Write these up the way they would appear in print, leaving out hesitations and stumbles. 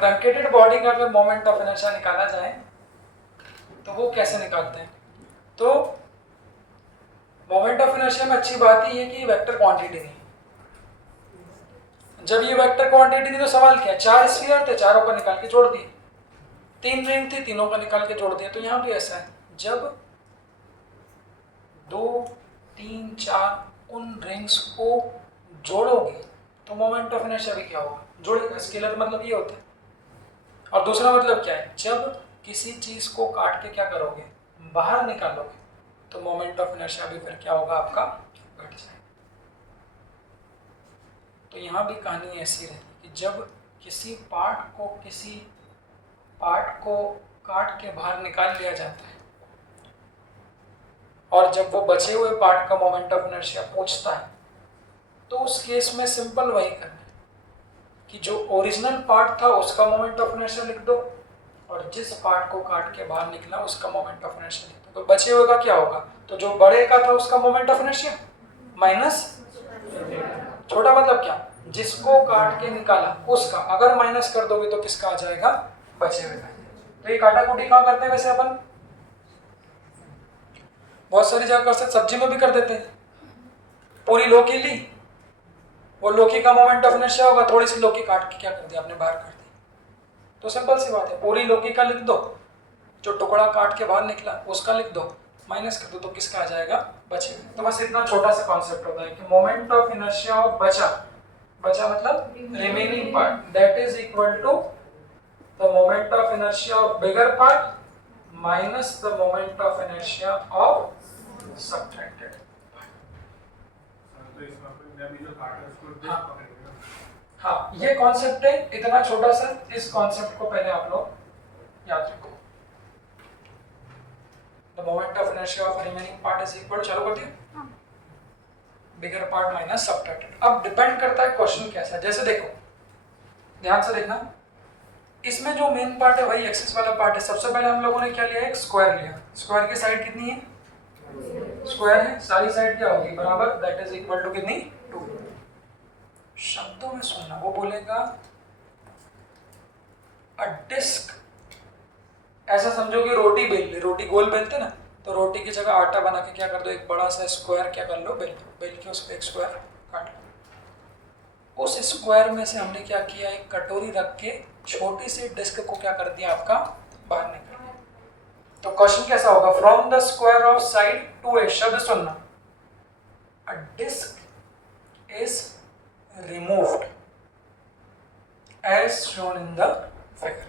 Truncated body का अगर moment of inertia निकाला जाए तो वो कैसे निकालते हैं? तो मोमेंट ऑफ इनर्शिया में अच्छी बात ही है कि वेक्टर क्वांटिटी नहीं। जब ये वेक्टर क्वांटिटी थी तो सवाल क्या, 4 स्फीयर थे, चारों को निकाल के जोड़ दिए, 3 रिंग थी, तीनों को निकाल के जोड़ दिए। तो यहाँ भी ऐसा है, जब 2, 3, 4 उन रिंग्स को जोड़ोगे तो मोमेंट ऑफ इनर्शिया भी क्या होगा, जोड़ेगा। स्केलर मतलब ये होता है। और दूसरा मतलब क्या है, जब किसी चीज को काट के क्या करोगे, बाहर निकालोगे, तो मोमेंट ऑफ इनर्शिया भी फिर क्या होगा, आपका घट जाएगा। तो यहाँ भी कहानी ऐसी रहेगी कि जब किसी पार्ट को काट के बाहर निकाल लिया जाता है और जब वो बचे हुए पार्ट का मोमेंट ऑफ इनर्शिया पूछता है, तो उस केस में सिंपल वही करना है कि जो ओरिजिनल पार्ट था उसका मोमेंट ऑफ इनर्शिया लिख दो और जिस पार्ट को काट के बाहर निकला उसका मोमेंट ऑफ इनर्शिया लिख दो। तो बचे हुए का क्या होगा, तो जो बड़े का था उसका मोमेंट ऑफ इनर्शिया माइनस छोटा, मतलब क्या, जिसको काट के निकाला उसका, अगर माइनस कर दोगे तो किसका आ जाएगा, बचे हुए का। तो ये काटा कुटी कहाँ करते हैं वैसे अपन, बहुत सारी जगह कर सकते, सब्जी में भी कर देते हैं। पूरी लौकी ली, वो लौकी का मोमेंट ऑफ इनर्शिया होगा, थोड़ी सी लौकी काट के क्या कर दिया आपने, बाहर कर दी। तो सिंपल सी बात है, पूरी लौकी का लिख दो, जो टुकड़ा काट के बाहर निकला उसका लिख दो, माइनस कर दो तो किसका आ जाएगा, बचे हुए। तो बस इतना छोटा सा कॉन्सेप्ट होता है कि मोमेंट ऑफ इनर्शिया ऑफ बचा मतलब remaining part, that is equal to the moment of inertia of bigger part minus the moment of inertia of subtracted. हाँ, ये कॉन्सेप्ट है इतना छोटा सा, इस कॉन्सेप्ट को पहले आप लोग याद रखो। The moment of inertia of remaining part is equal, चलो कर दिया, बिगर पार्ट माइनस सबट्रैक्टेड। अब डिपेंड करता है क्वेश्चन कैसा है। जैसे देखो, ध्यान से देखना, इसमें जो मेन पार्ट है वही एक्सिस वाला पार्ट है। सबसे पहले हम लोगों ने क्या लिया, एक स्क्वायर लिया। स्क्वायर की साइड कितनी है, स्क्वायर है, सारी साइड क्या होगी, बराबर, दैट इज इक्वल टू कितनी, 2। शब्दों में सुनना, वो बोलेगा अ डिस्क, ऐसा समझो कि रोटी बेल ली, रोटी गोल बेलते ना, तो रोटी की जगह आटा बना के क्या कर दो, एक बड़ा सा स्क्वायर क्या कर लो, बेल के उस पर एक स्क्वायर काट लो। उस स्क्वायर में से हमने क्या किया, एक कटोरी रख के छोटी सी डिस्क को क्या कर दिया, आपका बाहर निकाल दिया। तो क्वेश्चन कैसा होगा, from the square of side two A, शब्द सुनना, a disc is removed as shown in the figure.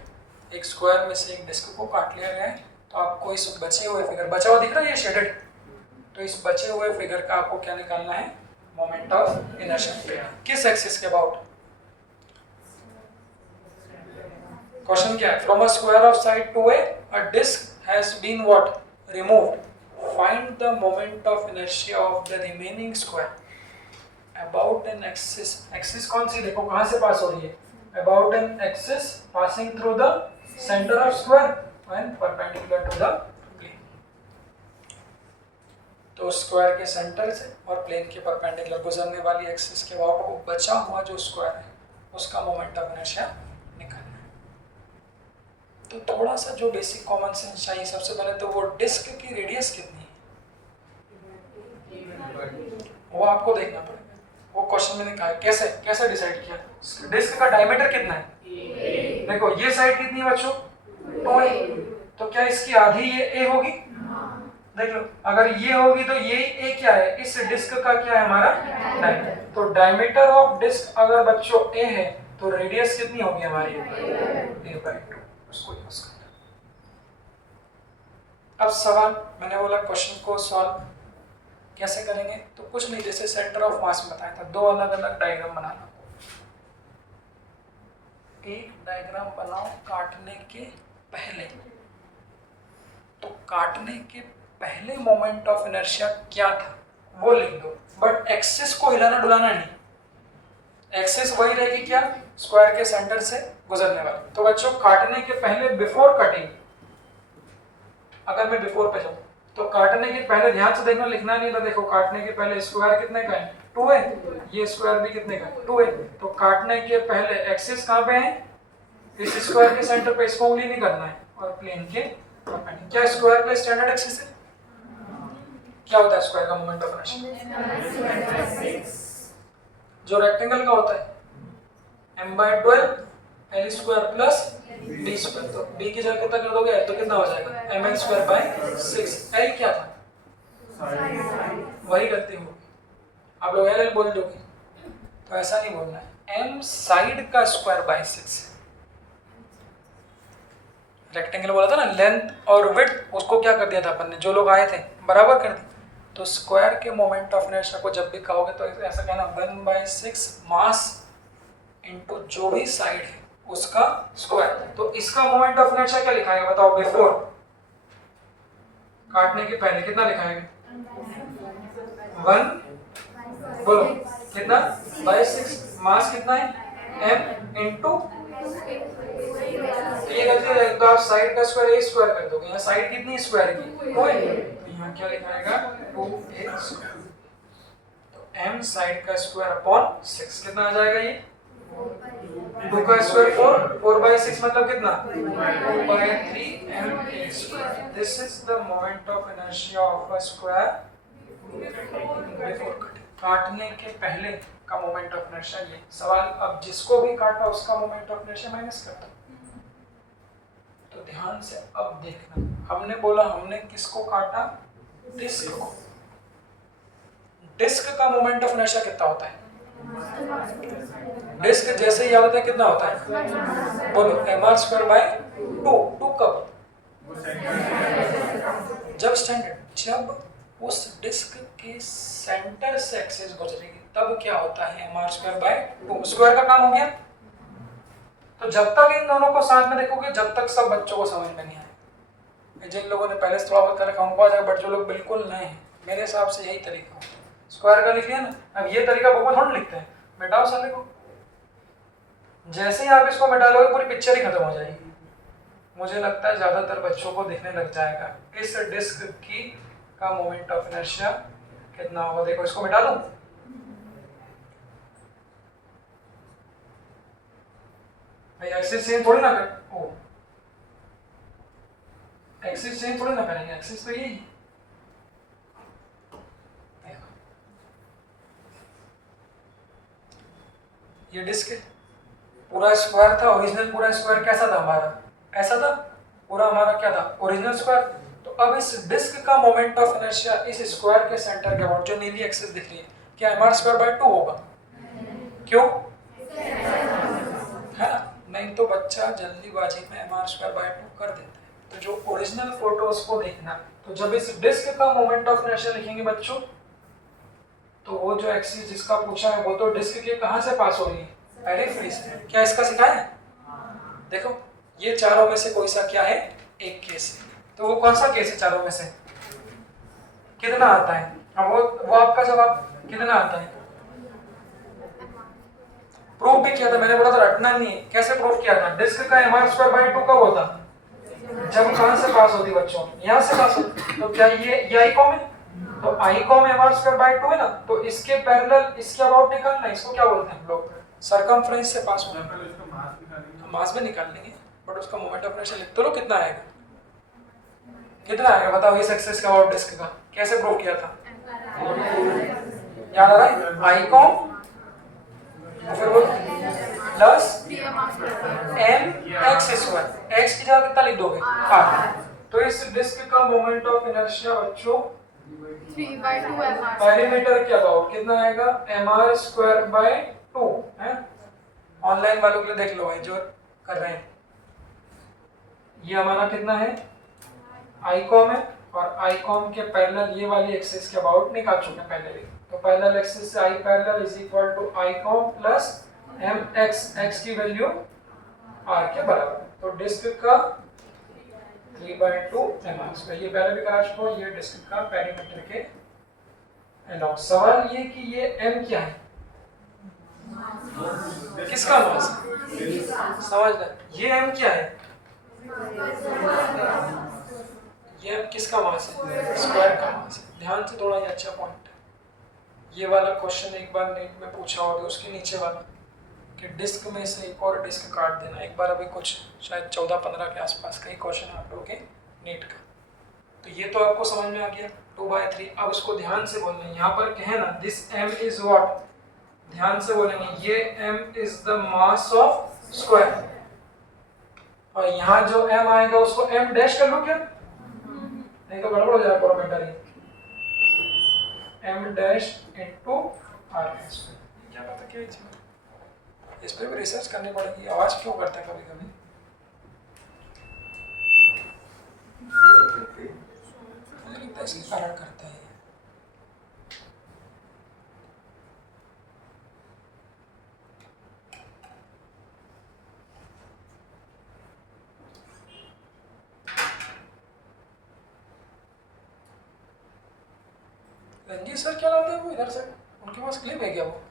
एक स्क्वायर में से एक डिस्क को काट लिया गया है, तो आपको इस बचे हुए फिगर, बचा हुआ दिख रहा है ये शेडेड, तो इस बचे हुए फिगर का आपको क्या निकालना है, मोमेंट ऑफ इनर्शिया। किस एक्सिस के अबाउट, क्वेश्चन क्या है, from a square of side two a, a disc has been what, removed, find the moment of inertia of the remaining square about an axis. Axis कौन सी, देखो कहां से पास हो रही है, about an axis passing through the center of square and perpendicular to the plane। तो square के सेंटर से और प्लेन के परपेंडिकुलर गुजरने वाली एक्सिस के अबाउट वो बचा हुआ जो स्क्वायर है उसका मोमेंट ऑफ इनर्शिया निकालना है। तो थोड़ा सा जो बेसिक कॉमन सेंस चाहिए, सबसे पहले तो वो डिस्क की रेडियस कितनी है वो आपको देखना पड़ेगा। वो क्वेश्चन मैंने कहा कैसे कैसे डिसाइड किया, डिस्क का डायमीटर कितना है, देखो ये साइड कितनी है बच्चों, 2a, तो क्या इसकी आधी ये a होगी, देख लो, अगर ये होगी तो ये a क्या है, इस डिस्क का क्या है हमारा डायमीटर। तो डायमीटर ऑफ डिस्क अगर बच्चों a है तो रेडियस कितनी होगी हमारी, a/2, उसको यूज करना। अब सवाल, मैंने बोला क्वेश्चन को सॉल्व कैसे करेंगे, तो कुछ नहीं, जैसे सेंटर ऑफ मास बताया था, 2 अलग अलग डायग्राम बनाना। एक डायग्राम बनाओ काटने के पहले, तो काटने के पहले मोमेंट ऑफ इनर्शिया क्या था वो लिख दो, बट एक्सिस को हिलाना डुलाना नहीं। एक्सिस वही रहेगी क्या, स्क्वायर के सेंटर से गुजरने वाली। तो बच्चों काटने के पहले, बिफोर कटिंग, अगर मैं बिफोर पे जाऊं तो काटने के पहले ध्यान से देखना, लिखना नहीं था। देखो काटने के पहले स्क्वायर कितने का है, 2a, ये स्क्वायर भी कितने का है, 2a। तो काटने के पहले एक्सिस कहाँ पे है, इस स्क्वायर के सेंटर पे इसको उंगली नहीं करना है और प्लेन के क्या स्क्वायर का स्टैंडर्ड एक्सिस है? क्या होता है स्क्वायर का मोमेंट ऑफ इनर्शिया? जो रेक्टेंगल का होता है m/12 l square plus b square. तो b की जगह कितना कर दोगे तो कितना हो जाएगा ml स्क्वायर बाय 6। l क्या था? वही गलती होगी, आप लोग l बोल दोगे, तो ऐसा नहीं बोलना है, m साइड का स्क्वायर बाय 6। रेक्टेंगल बोला था ना, लेंथ और विड्थ उसको क्या कर दिया था अपन ने, जो लोग आए थे बराबर कर दिया। तो स्क्वायर के मोमेंट ऑफ इनर्शिया को जब भी कहोगे तो ऐसा कहना 1/6 मास इनटू जो भी साइड है उसका स्क्वायर। तो इसका मोमेंट ऑफ इनर्शिया क्या लिखाएगा बताओ? बिफोर, काटने के पहले कितना लिखाएगा? 1 बोलो कितना बाय 6, मास कितना है m इनटू, ये गलती है तो आप साइड का स्क्वायर a स्क्वायर कर दोगे। यहाँ साइड कितनी स्क्वायर की? 2a। तो यहाँ क्या लिखाएगा? 2a square. तो m साइड का स्क्वायर अपॉन 6 कितना आ जाएगा? ये 2 का स्क्वायर 4/6 मतलब कितना? 2/3 m square. This is the moment of inertia of a square before cutting. काटने के पहले का मोमेंट ऑफ इनर्शिया ये। सवाल अब जिसको भी काटा उसका मोमेंट ऑफ इनर्शिया माइनस करता। तो ध्यान से अब देखना, हमने बोला हमने किसको काटा? डिस्क को। डिस्क का मोमेंट ऑफ इनर्शिया कितना होता है? डिस्क जैसे ही याद होता है कितना होता है? बोलो mr²/2। 2 कब? जब स्टैंडर्ड, जब उस डिस्क के सेंटर से एक्सिस गुजरेगी तब क्या होता है? mr²/2। स्क्वायर का काम हो गया। तो जब तक इन दोनों को साथ में देखोगे जब तक सब बच्चों को समझ में नहीं आएगा। जिन लोगों ने पहले से थोड़ा बहुत कर रखा उनको आ जाएगा, बट जो लोग बिल्कुल नए हैं मेरे हिसाब से यही तरीका होता है। स्क्वायर का लिख लिया ना, अब ये तरीका बहुत थोड़ा लिखते हैं, मिटाओ साले को। जैसे ही आप इसको मिटा लोगे पूरी पिक्चर ही खत्म हो जाएगी। मुझे लगता है ज्यादातर बच्चों को दिखने लग जाएगा इस डिस्क की का मोमेंट ऑफ इनर्शिया कितना होगा। देखो इसको मिटा दूं, भाई एक्सिस चेंज थोड़ी ना कर, ओ एक्सिस चेंज थोड़ी ना करेंगे, एक्सिस तो यही। ये डिस्क है, पूरा स्क्वायर था, ओरिजिनल पूरा स्क्वायर कैसा था हमारा? ऐसा था पूरा हमारा, क्या था? Original square. तो अब इस डिस्क का मोमेंट ऑफ इनर्शिया इस स्क्वायर के सेंटर के अबाउट, जो नीली एक्सिस दिख रही है, क्या mr²/2 होगा? क्यों? है ना? नहीं तो बच्चा जल्दीबाजी में mr²/2 कर देता है। तो जो ओरिजिनल फोटोज को देखना, तो जब इस डिस्क का मोमेंट ऑफ इनर्शिया लिखेंगे बच्चों, तो वो जो एक्सिस जिसका पूछा है वो तो डिस्क के कहां से पास हो रही है? पेरिफेरी से। क्या इसका सिखाया है? देखो ये चारों में से कोई सा क्या है? एक केस है। तो वो कौन सा केस है चारों में से? कितना आता है? अब वो आपका जवाब कितना आता है? प्रूफ भी किया था मैंने, बोला था रटना नहीं है। कैसे प्रूफ किया था? डिस्क का mr²/2 कब होता? जब कहां से पास होती बच्चों? यहां से पास होती। तो क्या ये आई कॉम है? तो आई कॉम mr²/2 है ना, तो इसके पैरेलल इसके अबाउट निकालना, इसको क्या बोलते हैं हम लोग? सरकमफ्रेंस से पास होना। तो मास में निकाल लेंगे, बट उसका मोमेंट ऑफ इनर्शिया लिख तो लो। कितना आएगा? कितना आएगा बताओ इस एक्सिस का अबाउट डिस्क का? कैसे प्रूव किया था? याद आ रहा है? आई कॉम फिर वो प्लस mx²। x की जगह कितना लिख दोगे? 8। तो इस डिस्क का मोमेंट ऑफ इनर्शिया बच्चों 3/2 पेरीमीटर के अबाउट कितना आएगा? mr²/2 है। ऑनलाइन वालों के लिए देख लो भाई जो कर रहे हैं, ये हमारा कितना है? आई कॉम है, और आई कॉम के पैरेलल ये वाली एक्सिस के अबाउट निकाल चुके हैं पहले भी। तो पैरेलल एक्सिस से I parallel is equal to I com plus mx, x की वैल्यू r के बराबर। तो डिस्क का 3/2 mr², ये पहले भी करा चुका हूं। ये डिस्क का पेरीमीटर के अलाउ। सवाल ये कि ये m क्या है? किसका मास? समझना, ये m क्या है? ये m किसका मास है? स्क्वायर का मास है। ध्यान से थोड़ा, ये अच्छा पॉइंट है। ये वाला क्वेश्चन एक बार नेट में पूछा होगा, उसके नीचे वाला कि डिस्क में से एक और डिस्क काट देना। एक बार अभी कुछ शायद 14-15 के आसपास का ही क्वेश्चन आप लोगों के नीट का। तो ये तो आपको समझ में आ गया 2/3। अब इसको ध्यान से बोलना है, यहाँ पर कहे ना दिस m इज व्हाट, ध्यान से बोलेंगे ये m is the mass of square, और यहाँ जो m आएगा उसको m डैश कर लो क्या, नहीं तो गड़बड़ हो जाएगा commentary. m dash into r क्या पता क्या चीज, इस पर भी रिसर्च करनी पड़ेगी। आवाज क्यों करता है कभी कभी, मुझे लगता है इसके कारण करता है। रंजीत सर क्या लाते हैं वो इधर से, उनके पास क्लिप है क्या वो?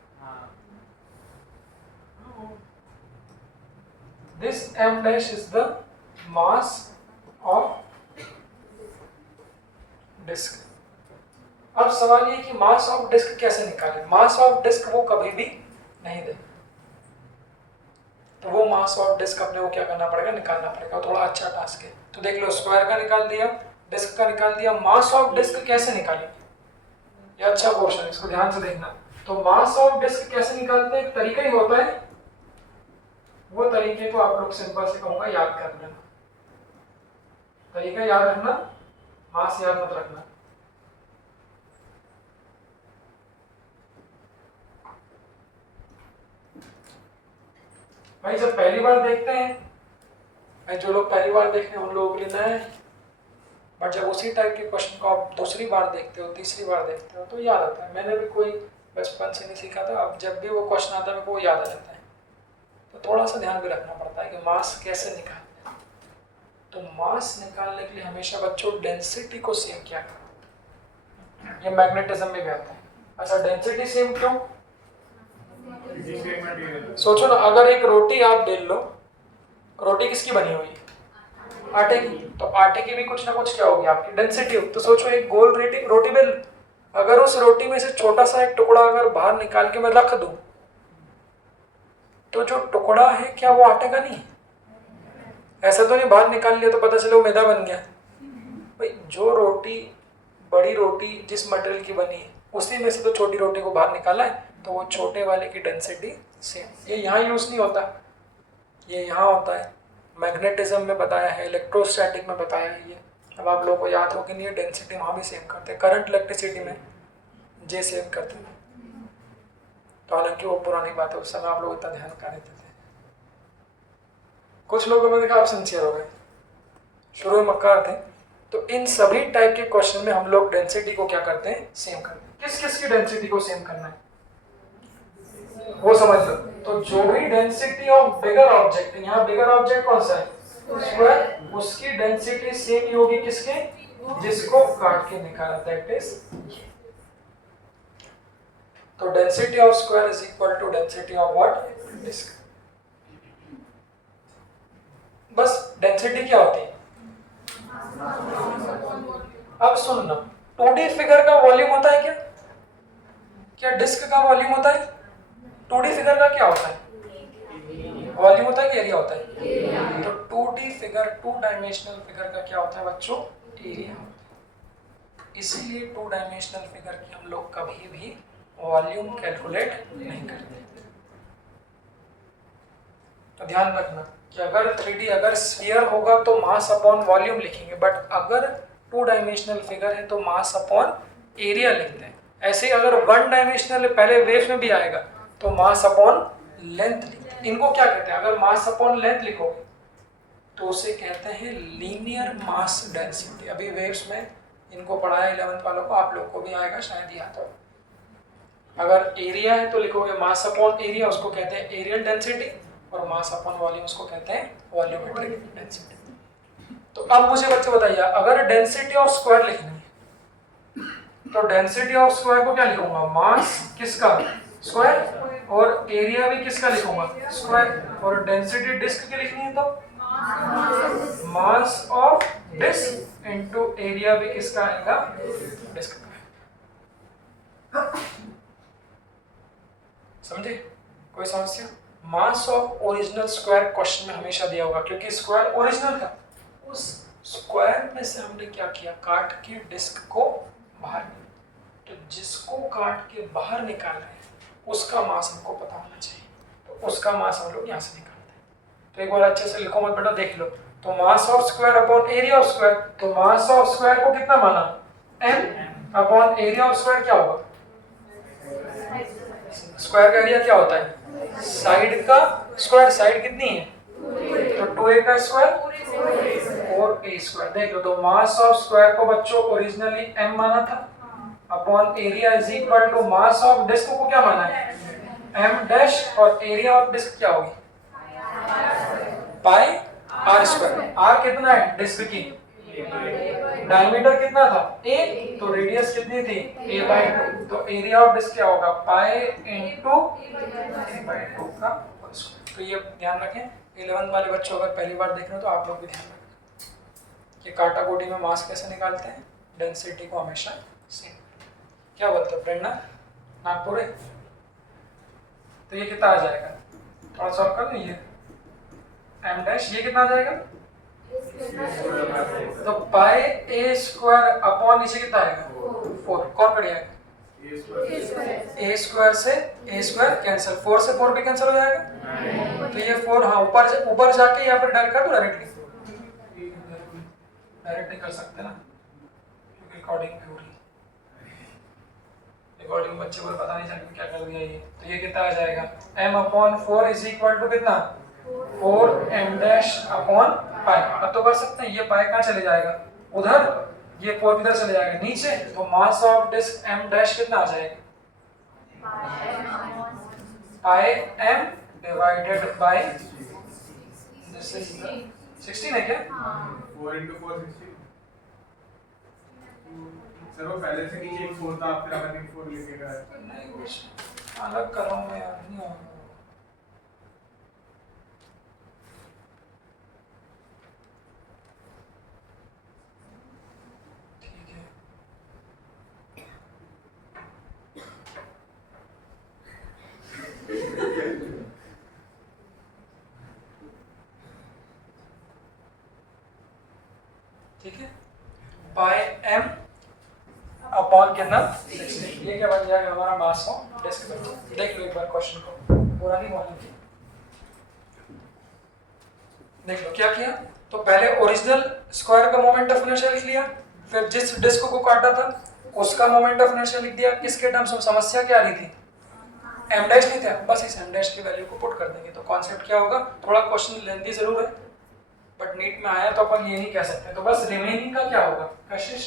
This m dash is the mass of disk। अब सवाल ये कि मास ऑफ डिस्क कैसे निकालें। मास ऑफ डिस्क वो कभी भी नहीं दे, तो वो मास ऑफ डिस्क अपने को क्या करना पड़ेगा, निकालना पड़ेगा। थोड़ा अच्छा टास्क है। तो देख लो स्क्वायर का निकाल दिया, डिस्क का निकाल दिया, मास ऑफ डिस्क कैसे निकालेंगे, ये अच्छा क्वेश्चन है, इसको ध्यान से देखना। तो मास ऑफ डिस्क कैसे निकालते हैं, एक तरीका ही होता है, वो तरीके को आप लोग सिंपल से कहूंगा याद कर लेना। तरीका याद रखना, मास याद मत रखना। भाई जब पहली बार देखते हैं, भाई जो लोग पहली बार देख रहे हैं उन लोगों के लिए नया है, बट जब उसी टाइप के क्वेश्चन को आप दूसरी बार देखते हो, तीसरी बार देखते हो, तो याद आता है। मैंने भी कोई बचपन से नहीं सीखा था, अब जब भी वो क्वेश्चन आता है मेरे को याद आ जाता है। तो थोड़ा सा ध्यान भी रखना पड़ता है कि मास कैसे निकालते हैं। तो मास निकालने के लिए हमेशा बच्चों डेंसिटी को सेम किया करो, ये मैग्नेटिज्म में भी आता है। अच्छा डेंसिटी सेम क्यों, सोचो ना, अगर एक रोटी आप बेल लो, रोटी किसकी बनी हुई है, आटे की, तो आटे की भी कुछ ना कुछ क्या होगी आपकी डेंसिटी होगी। तो सोचो एक गोल रोटी बेल, अगर उस रोटी में से छोटा सा एक टुकड़ा अगर बाहर निकाल के मैं रख दूं, तो जो टुकड़ा है क्या वो आटे का नहीं है? ऐसा तो नहीं बाहर निकाल लिया तो पता चले वो मैदा बन गया। भाई जो रोटी, बड़ी रोटी जिस मटेरियल की बनी है उसी में से तो छोटी रोटी को बाहर निकाला है, तो वो छोटे वाले की डेंसिटी सेम। ये यहाँ यूज नहीं होता, ये यहाँ होता है। मैग्नेटिज्म में बताया है, इलेक्ट्रोस्टैटिक में बताया है ये। अब आप लोगों को याद हो कि नहीं, डेंसिटी वहाँ भी सेम करते हैं। करंट इलेक्ट्रिसिटी में जे सेम करते हैं। तो हालांकि वो पुरानी बात है, उस समय आप लोग इतना ध्यान कर देते थे। कुछ लोगों में देखा आप सिंसियर हो गए, शुरू में मक्कार थे। तो इन सभी टाइप के क्वेश्चन में हम लोग डेंसिटी को क्या करते हैं, सेम करते हैं। किस किस की डेंसिटी को सेम करना है वो समझ लो। तो जो भी डेंसिटी ऑफ बिगर ऑब्जेक्ट, यहाँ बिगर ऑब्जेक्ट कौन सा है, स्क्वायर, उसकी डेंसिटी सेम ही होगी किसके, जिसको काट के निकाला, दैट इज। तो density of square is equal to density of what, disc. बस डेंसिटी क्या होती है, अब सुनना, 2D फिगर का वॉल्यूम होता है क्या, क्या डिस्क का वॉल्यूम होता है? 2D फिगर का क्या होता है, वॉल्यूम होता है कि एरिया होता है? तो 2D फिगर, 2 डायमेंशनल फिगर का क्या होता है बच्चों, एरिया होता है। इसीलिए 2 डायमेंशनल फिगर की हम लोग कभी भी वॉल्यूम कैलकुलेट नहीं करते। तो ध्यान रखना कि अगर 3D, अगर स्फीयर होगा तो मास अपॉन वॉल्यूम लिखेंगे, बट अगर 2 डायमेंशनल फिगर है तो मास अपॉन एरिया लिखते हैं। ऐसे ही अगर 1 डायमेंशनल पहले वेव में भी आएगा तो मास अपॉन लेंथ लिखते हैं। इनको क्या कहते हैं, अगर मास अपॉन लेंथ लिखोगे तो उसे कहते हैं लीनियर मास डेंसिटी। अभी वेव्स में इनको पढ़ाया 11th वालों को, आप लोग को भी आएगा शायद याद हो। अगर एरिया है तो लिखोगे मास अपॉन एरिया, उसको कहते हैं एरियल डेंसिटी, और मास अपॉन वॉल्यूम उसको कहते हैं वॉल्यूमेट्रिक डेंसिटी। तो अब मुझे बच्चे बताइए, अगर डेंसिटी ऑफ स्क्वायर लिखनी है तो डेंसिटी ऑफ स्क्वायर को क्या लिखूंगा, मास किसका, स्क्वायर, और एरिया भी किसका लिखूंगा, स्क्वायर, और डेंसिटी डिस्क की लिखनी है तो mass of disc into area भी किसका आएगा, डिस्क का। समझे, कोई समस्या? Mass of original square question में हमेशा दिया होगा, क्योंकि स्क्वायर ओरिजिनल था। उस स्क्वायर में से हमने क्या किया, काट के डिस्क को बाहर निकाला। तो जिसको काट के बाहर निकाल रहे हैं उसका मास हमको पता होना चाहिए, तो उसका मास हम लोग यहाँ से निकालते हैं। तो एक बार अच्छे से लिखो मत बेटा, देख लो। तो mass of square upon area of square, तो मास ऑफ स्क्वायर को कितना माना, m upon area of square क्या होगा, स्क्वायर का एरिया क्या होता है, साइड का स्क्वायर। साइड कितनी है, तो 2a का स्क्वायर और a स्क्वायर। देख लो, तो मास ऑफ स्क्वायर को बच्चों ओरिजिनली m माना था, upon area is equal to mass of disc को क्या माना है, m डैश, और एरिया ऑफ डिस्क क्या होगी, पाई r स्क्वायर। r कितना है डिस्क की, डायमीटर कितना था a, तो रेडियस कितनी थी a/2, तो एरिया ऑफ डिस्क क्या होगा, पाई इनटू a/2 का होल स्क्वायर। तो ये ध्यान रखें, 11th वाले बच्चों अगर पहली बार देख रहे हो तो आप लोग भी ध्यान रखें कि काटागोटी में मास कैसे निकालते हैं, डेंसिटी को हमेशा सेम। क्या बोलते हो प्रेरणा, नागपुर है? तो ये कितना आ जाएगा, थोड़ा सॉल्व कर लीजिए। m डैश ये कितना आ जाएगा, तो पाई a स्क्वायर अपॉन नीचे कितना आएगा 4, कौन कट जाएगा, a स्क्वायर से a स्क्वायर कैंसिल, 4 से 4 भी कैंसिल हो जाएगा। तो ये 4 हाँ ऊपर जाके या फिर डायरेक्ट कर दो, डायरेक्ट कर सकते हैं ना, क्योंकि रिकॉर्डिंग भी हो रही है। रिकॉर्डिंग बच्चे को पता नहीं चलेगा क्या कर दिया ये। तो ये कितना आ जाएगा, m upon 4 is equal to कितना, 4m डैश अपॉन पाई। अब तो कर सकते हैं, ये पाई कहाँ चले जाएगा उधर, ये 4 किधर चले जाएगा नीचे, तो mass of disc m dash कितना आ जाएगा, pi m divided by, this is 16 है क्या, 4 into 4 16। सर वो पहले से नीचे एक 4 था, फिर अपन एक 4 लेके गए। नहीं कुछ अलग कर रहा हूँ मैं यार, नहीं होगा। ठीक है, ठीक है, बाय m अपॉन कितना 16, ये क्या बन जाएगा हमारा मास ऑफ डिस्क। बच्चे देख लो एक बार क्वेश्चन को, पूरा नहीं बोलेंगे। देख लो क्या किया, तो पहले ओरिजिनल स्क्वायर का मोमेंट ऑफ इनर्शिया लिख लिया, फिर जिस डिस्क को काटा था उसका मोमेंट ऑफ इनर्शिया लिख दिया। किसके टर्म्स में, समस्या क्या आ रही थी, m डैश नहीं था, बस इस m डैश की वैल्यू को पुट कर देंगे। तो कॉन्सेप्ट क्या होगा, थोड़ा क्वेश्चन लेंथी जरूर है बट नीट में आया तो अपन ये नहीं कह सकते। तो बस रिमेनिंग का क्या होगा, कशिश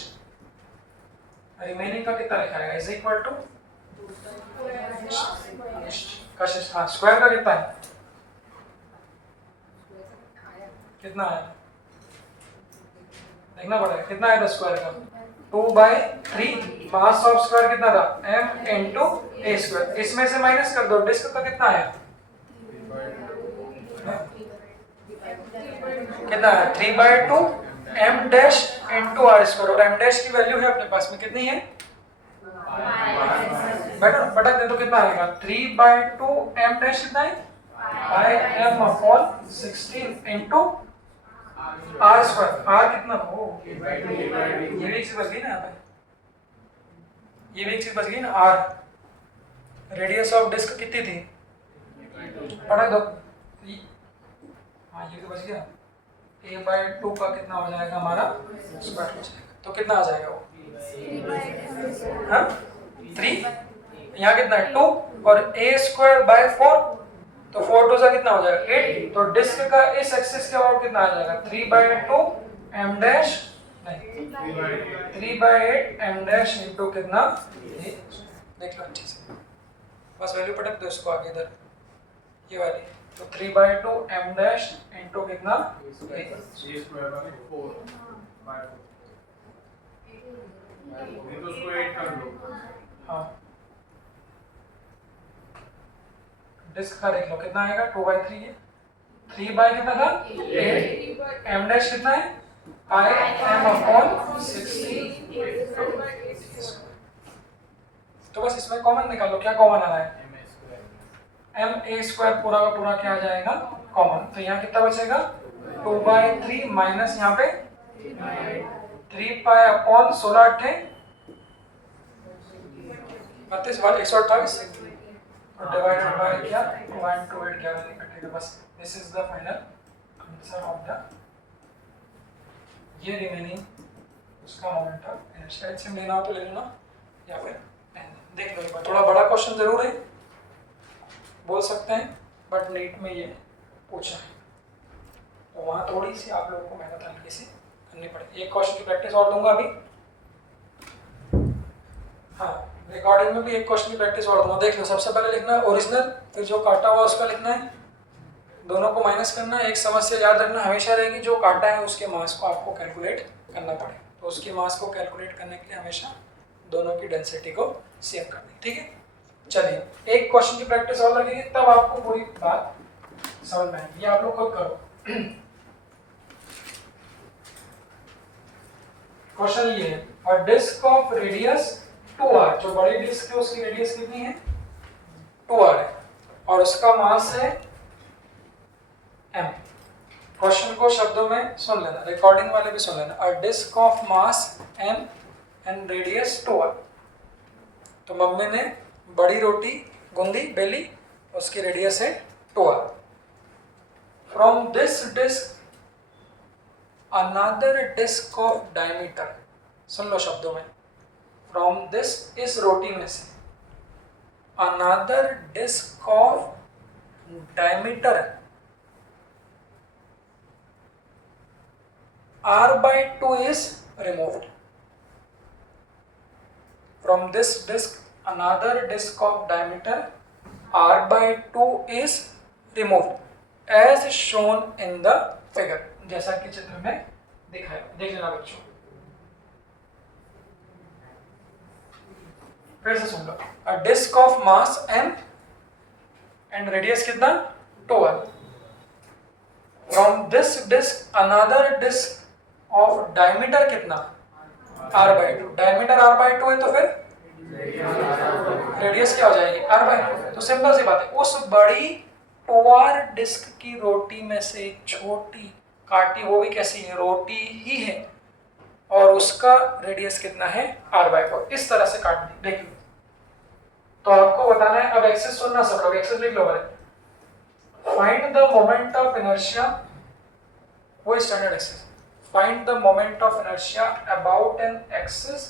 रिमेनिंग का कितना लिखा है, इज इक्वल टू कशिश, हाँ स्क्वायर का कितना है, कितना है देखना पड़ेगा, कितना है स्क्वायर का 2/3। मास ऑफ स्क्वायर कितना था, m इंटू a स्क्वायर। इसमें से माइनस कर दो, डिस्क का कितना है, कितना है 3/2 m dash into r square, और m डैश की वैल्यू है अपने पास में कितनी है, बेटा फटक दे तो कितना आएगा, 3/2 m डैश कितना है, by m upon 16 into r square. r कितना हो, ये भी एक चीज बच गई ना यहाँ पे, ये भी एक चीज बच गई ना, r रेडियस ऑफ डिस्क कितनी थी, पढ़ा दो, हाँ ये तो बच गया, a/2 का कितना हो जाएगा हमारा स्क्वायर हो जाएगा। तो कितना आ जाएगा वो, हाँ 3, यहाँ कितना है 2, और a स्क्वायर बाय 4, तो 4 2 सा कितना हो जाएगा 8। तो डिस्क का इस एक्सिस के और कितना आ जाएगा 3/2 m डैश, नहीं 3/8 m डैश इंटू कितना, देख लो अच्छे से, बस वैल्यू पटक दो इसको आगे इधर, ये वाली, तो 3/2 m डैश इंटू कितना, a स्क्वायर वाले 4/4, ये तो उसको 8 कर लो। हाँ डिस्क का देख लो कितना आएगा 2/3 है, 3 बाय कितना था 8, m डैश कितना है पाई m अपॉन 16। तो बस इसमें कॉमन निकालो, क्या कॉमन आ रहा है, एम ए स्क्वायर पूरा का पूरा क्या आ जाएगा कॉमन, तो यहाँ कितना बचेगा 2/3 माइनस यहाँ पे 3 पाई अपॉन 16 अट्ठे 32 बार 128 और डिवाइडेड बाय क्या 128 11 कटेगा बस। This is the final answer of the ये रिमेनिंग उसका मोमेंट ऑफ इनर्शिया। एचएम लेना हो तो ले लेना या फिर देख लो एक बार, थोड़ा बड़ा क्वेश्चन जरूर है बोल सकते हैं बट नीट में ये पूछा है तो वहाँ थोड़ी सी आप लोगों को मेहनत हल्की सी करनी पड़ेगी। एक क्वेश्चन की प्रैक्टिस और दूंगा अभी, हाँ रिकॉर्डिंग में भी एक क्वेश्चन की प्रैक्टिस और दूंगा। देख लो सबसे पहले लिखना है ओरिजिनल, फिर जो काटा हुआ उसका लिखना है, दोनों को माइनस करना है। एक समस्या याद रखना हमेशा रहेगी, जो काटा है उसके मास को आपको कैलकुलेट करना पड़ेगा, तो उसकी मास को कैलकुलेट करने के लिए हमेशा दोनों की डेंसिटी को सेम करनी, ठीक है। चलिए एक क्वेश्चन की प्रैक्टिस और लगेगी तब आपको पूरी बात समझ में आएगी, ये आप लोग खुद करो। क्वेश्चन ये है, अ डिस्क ऑफ रेडियस 2r, जो बड़ी डिस्क है उसकी रेडियस कितनी है 2r है और उसका मास है m। क्वेश्चन को शब्दों में सुन लेना, रिकॉर्डिंग वाले भी सुन लेना। A disc of mass m and radius 2r, तो मम्मी ने बड़ी रोटी गूंदी बेली, उसकी रेडियस है 2r। From this disc another disc of diameter, सुन लो शब्दों में, फ्रॉम दिस इस रोटी में से another disc of diameter r/2 is removed. From this disc another disc of diameter r/2 is removed as shown in the figure, जैसा कि चित्र में दिखाया, देख लेना बच्चों। फिर से सुन लो, a disc of mass m and radius कितना 2r, from this disc another disc of diameter कितना r/2, डायमीटर r/2 है तो फिर रेडियस क्या हो जाएगी r/2। तो सिंपल सी बात है, उस बड़ी 2r डिस्क की रोटी में से छोटी काटी, वो भी कैसी है रोटी ही है, और उसका रेडियस कितना है r/4। इस तरह से काटनी, देखिए तो आपको बताना है। अब एक्सेस सुनना सब लोग, एक्सेस लिख लो पहले। Find the moment of inertia, वो standard axis. Find the moment of inertia about an axis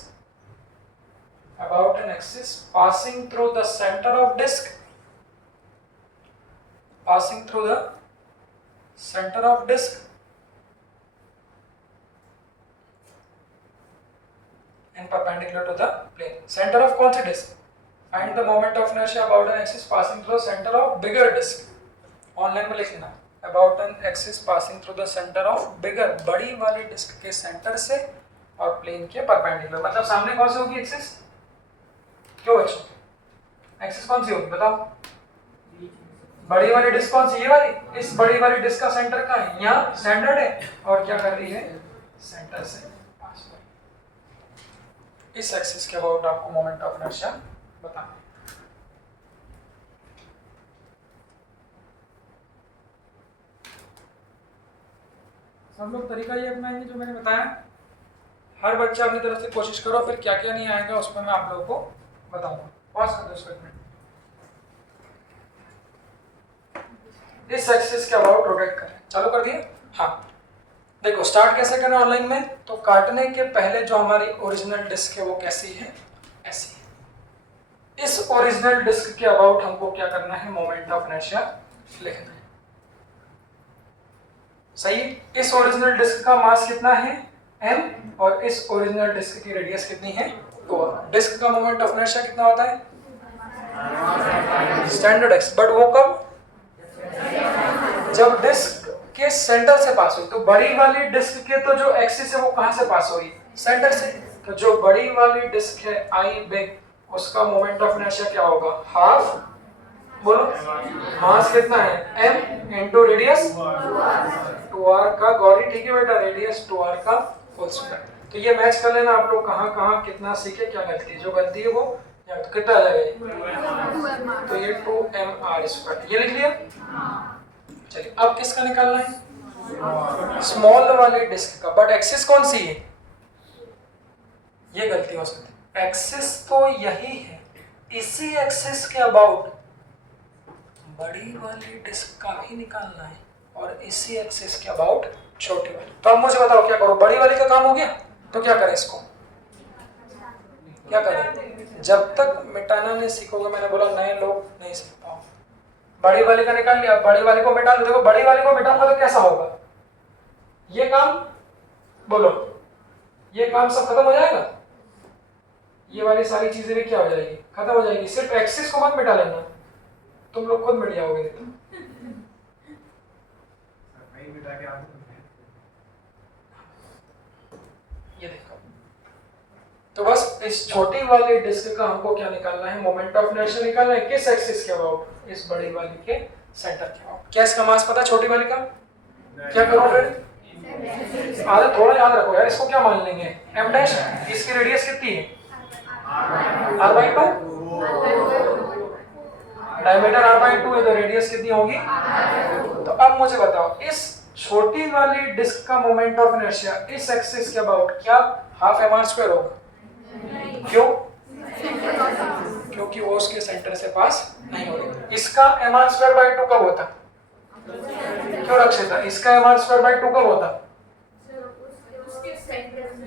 passing through the center of disk, passing through the center of disk and perpendicular to the plane. Center of कौन सी disk? Find the moment of inertia about an axis passing through the center of bigger disk. Online में लिखना about an axis passing through the center of bigger, बड़ी वाली disc के centre से और plane के perpendicular, मतलब सामने कौन सी होगी एक्सिस, क्यों बच्चों एक्सिस कौन सी होगी बताओ, बड़ी वाली डिस्क कौन सी, ये वाली। इस बड़ी वाली डिस्क का सेंटर कहाँ है, यहाँ स्टैंडर्ड है, और क्या कर रही है सेंटर से पास कर। इस एक्सिस के अबाउट आपको मोमेंट ऑफ इनर्शिया बताना है। सब लोग तरीका ये अपनाएंगे जो मैंने बताया, हर बच्चा अपनी तरफ से कोशिश करो, फिर क्या क्या नहीं आएगा उसमें मैं आप लोगों को बताऊंगा। पॉज कर दो इसको। इस एक्सिस के अबाउट रोटेट करें, चालू कर दिया। हाँ देखो स्टार्ट कैसे करें ऑनलाइन में, तो काटने के पहले जो हमारी ओरिजिनल डिस्क है वो कैसी है, ऐसी है। इस ओरिजिनल डिस्क के अबाउट हमको क्या करना है, मोमेंट ऑफ इनर्शिया लिखना है, सही। इस ओरिजिनल डिस्क का मास कितना है m, और इस ओरिजिनल डिस्क की रेडियस कितनी है 2r। डिस्क का मोमेंट ऑफ इनर्शिया कितना होता है स्टैंडर्ड एक्स, बट वो कब, जब डिस्क के सेंटर से पास हुई। तो बड़ी वाली डिस्क के तो जो एक्सिस है वो कहां से पास हुई, सेंटर से। तो जो बड़ी वाली डिस्क है आई बिग, उसका मोमेंट ऑफ इनर्शिया क्या होगा, हाफ, बोलो मास कितना है m इंटू रेडियस 2r का, गौरी ठीक है बेटा, रेडियस 2r का होल स्क्वायर। तो ये मैच कर लेना आप लोग, कहाँ कहाँ कितना सीखे, क्या गलती है। जो गलती है वो या तो कितना आ जाएगा ये? 2 तो ये 2mr², ये लिख लिया। चलिए अब किसका निकालना है? स्मॉल वाले डिस्क का। बट एक्सिस कौन सी है? ये गलती हो सकती है, एक्सिस तो यही है, इसी एक्सिस के अबाउट बड़ी वाली डिस्क का भी निकालना है और इसी एक्सिस के अबाउट छोटी वाली। तो अब मुझे बताओ क्या करो? बड़ी वाली का काम हो गया तो क्या करें इसको? क्या करें? जब तक मिटाना नहीं सीखोगे, मैंने बोला नए लोग नहीं सीख पाओ। बड़ी वाली का निकाल लिया, बड़ी वाली को मिटा लो। देखो बड़ी वाली को मिटाऊंगा तो कैसा होगा? ये काम बोलो, ये काम सब खत्म हो जाएगा। ये वाली सारी चीजें भी क्या हो जाएगी? खत्म हो जाएगी। सिर्फ एक्सिस को मत मिटा लेना, तुम लोग खुद मिट जाओगे। नहीं मिटा के आप ये देखो, तो बस इस छोटी वाली डिस्क का हमको क्या निकालना है? मोमेंट ऑफ इनर्शिया निकालना है। किस एक्सिस के अबाउट? इस बड़ी वाली के सेंटर के अबाउट। क्या इसका मास पता छोटी वाली का? क्या करो फिर? आधा थोड़ा याद रखो यार, इसको क्या मान लेंगे? m dash. इसकी रेडियस कितनी है? r/2। डायमीटर r/2 है तो रेडियस कितनी होगी? तो अब मुझे बताओ, इस छोटी वाली डिस्क का मोमेंट ऑफ इनर्शिया इस एक्सिस के अबाउट क्या हाफ mr² होगा? क्यों? क्योंकि वो उसके सेंटर से पास नहीं हो रही। इसका mr²/2 कब होता? क्यों रक्षिता? इसका mr²/2 कब होता?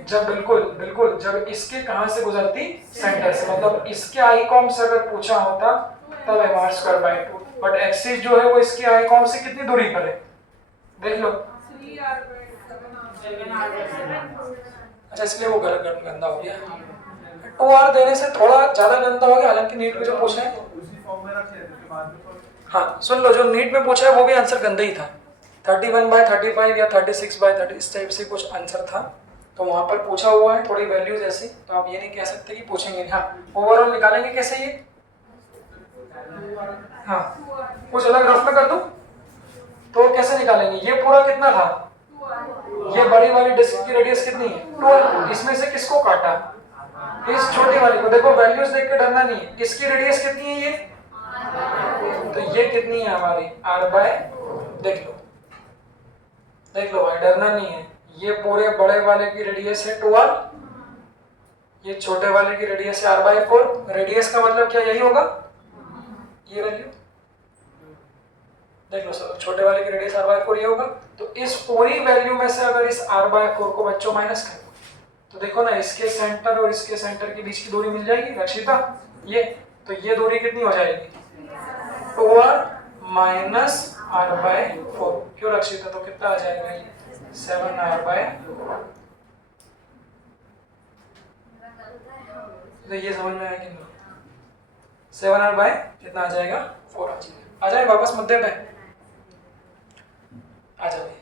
जब बिल्कुल जब इसके कहां से गुजरती? सेंटर से। मतलब इसके आई कॉम से अगर पूछा होता तब mr²/2। बट एक्सिस जो है वो इसके आई कॉम से कितनी दूरी पर है? देख लो। अच्छा, इसलिए वो गंदा हो गया। 2r देने से थोड़ा ज्यादा गंदा हो गया। हालांकि नीट में जो पूछा है उसी फॉर्म में रखे उसके बाद में तो हाँ सुन लो, जो नीट में पूछा है वो भी आंसर गंदा ही था। 31/35 या 36/30 इस टाइप से कुछ आंसर था। तो वहां पर पूछा हुआ है थोड़ी वैल्यूज ऐसी, तो आप ये नहीं कह सकते कि पूछेंगे नहीं। हाँ, ओवरऑल निकालेंगे कैसे ये? हाँ, कुछ अलग रफ में कर दूं तो कैसे निकालेंगे? ये पूरा कितना था? ये बड़ी वाली डिस्क की रेडियस कितनी है? 12। इसमें से किसको काटा? इस छोटी वाली को। देखो वैल्यूज देख के डरना नहीं है। इसकी रेडियस कितनी है? ये तो ये कितनी है हमारी? r/, देख लो भाई, डरना नहीं है। ये पूरे बड़े वाले की रेडियस है 2r, ये छोटे वाले की रेडियस है r/4। रेडियस का मतलब क्या यही होगा? ये वैल्यू देख लो सर, छोटे वाले की रेडियस r/4 ये होगा। तो इस पूरी वैल्यू में से अगर इस r/4 को बच्चों माइनस कर दो तो देखो ना, इसके सेंटर और इसके सेंटर के बीच की दूरी मिल जाएगी रक्षिता, ये। तो ये दूरी कितनी हो जाएगी? 2r minus r/4। क्यों रक्षिता? तो कितना आ जाएगा ये? 7r/4। तो ये समझ में आया कि नहीं? 7r/ कितना आ जाएगा? 4 आ जाएगा। आ जाए वापस मुद्दे पे आ जाए।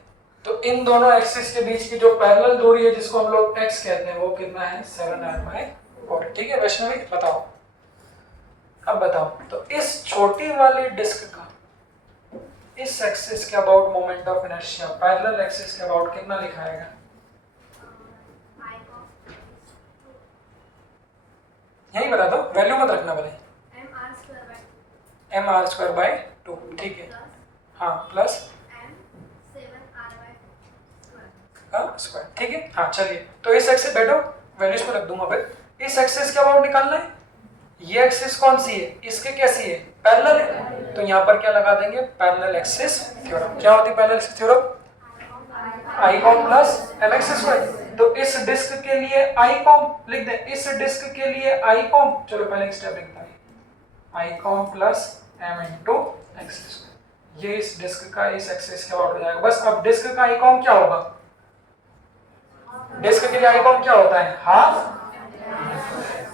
तो इन दोनों एक्सिस के बीच की जो पैरेलल दूरी है जिसको हम लोग x कहते हैं वो कितना है? 7r/4। ठीक है वैष्णवी, बताओ। अब बताओ, तो इस छोटी वाली डिस्क का इस एक्सिस के about moment of inertia parallel axis के अबाउट कितना लिखाएगा? यही बता दो, वैल्यू मत रखना भले। mr²/2। ठीक है, हाँ, प्लस स्क्वायर। ठीक है, हाँ चलिए। तो इस एक्सिस बैठो, वैल्यूज को रख दूंगा फिर। इस एक्सिस के अबाउट निकालना है। ये एक्सिस कौन सी है? इसके कैसी है? पैरेलल है। तो यहाँ पर क्या लगा देंगे? Parallel axis theorem. क्या होती है पैरेलल एक्सिस थ्योरम? आई कॉम प्लस mx²। तो इस डिस्क के लिए आई कॉम लिख दें। इस डिस्क के लिए आई कॉम, चलो पहले एक स्टेप लिखता है, आई com plus m into x²। ये इस डिस्क का इस एक्सिस के अबाउट हो जाएगा। बस अब डिस्क का आई कॉम क्या होगा? डिस्क के लिए आई कॉम क्या होता है? हाफ।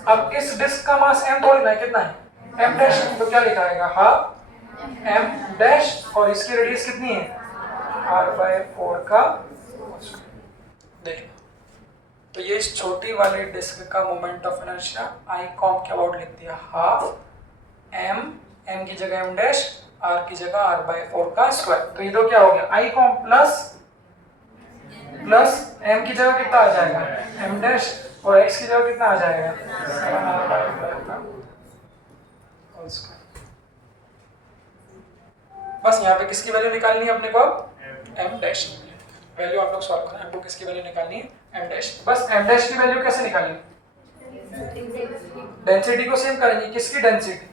अब इस डिस्क का मास m थोड़ी ना, कितना है? m dash. तो क्या लिखा आएगा? Half m dash. और इसकी रेडियस कितनी है? r/4 का। देखो, तो ये इस छोटी वाली डिस्क का moment of inertia I com के अबाउट लिख दिया हाफ m की जगह m डैश, r की जगह r/4 का स्क्वायर। तो ये तो क्या हो गया? आई कॉम प्लस m की जगह कितना आ जाएगा? m डैश, और x की जगह कितना आ जाएगा? 7r/4 का होल स्क्वायर। बस यहाँ पे किसकी वैल्यू निकालनी है अपने को? M dash. वैल्यू आप लोग सॉल्व करें, हमको किसकी वैल्यू निकालनी है? M dash. बस एम डैश की वैल्यू कैसे निकालेंगे? डेंसिटी को सेम करेंगे। किसकी डेंसिटी?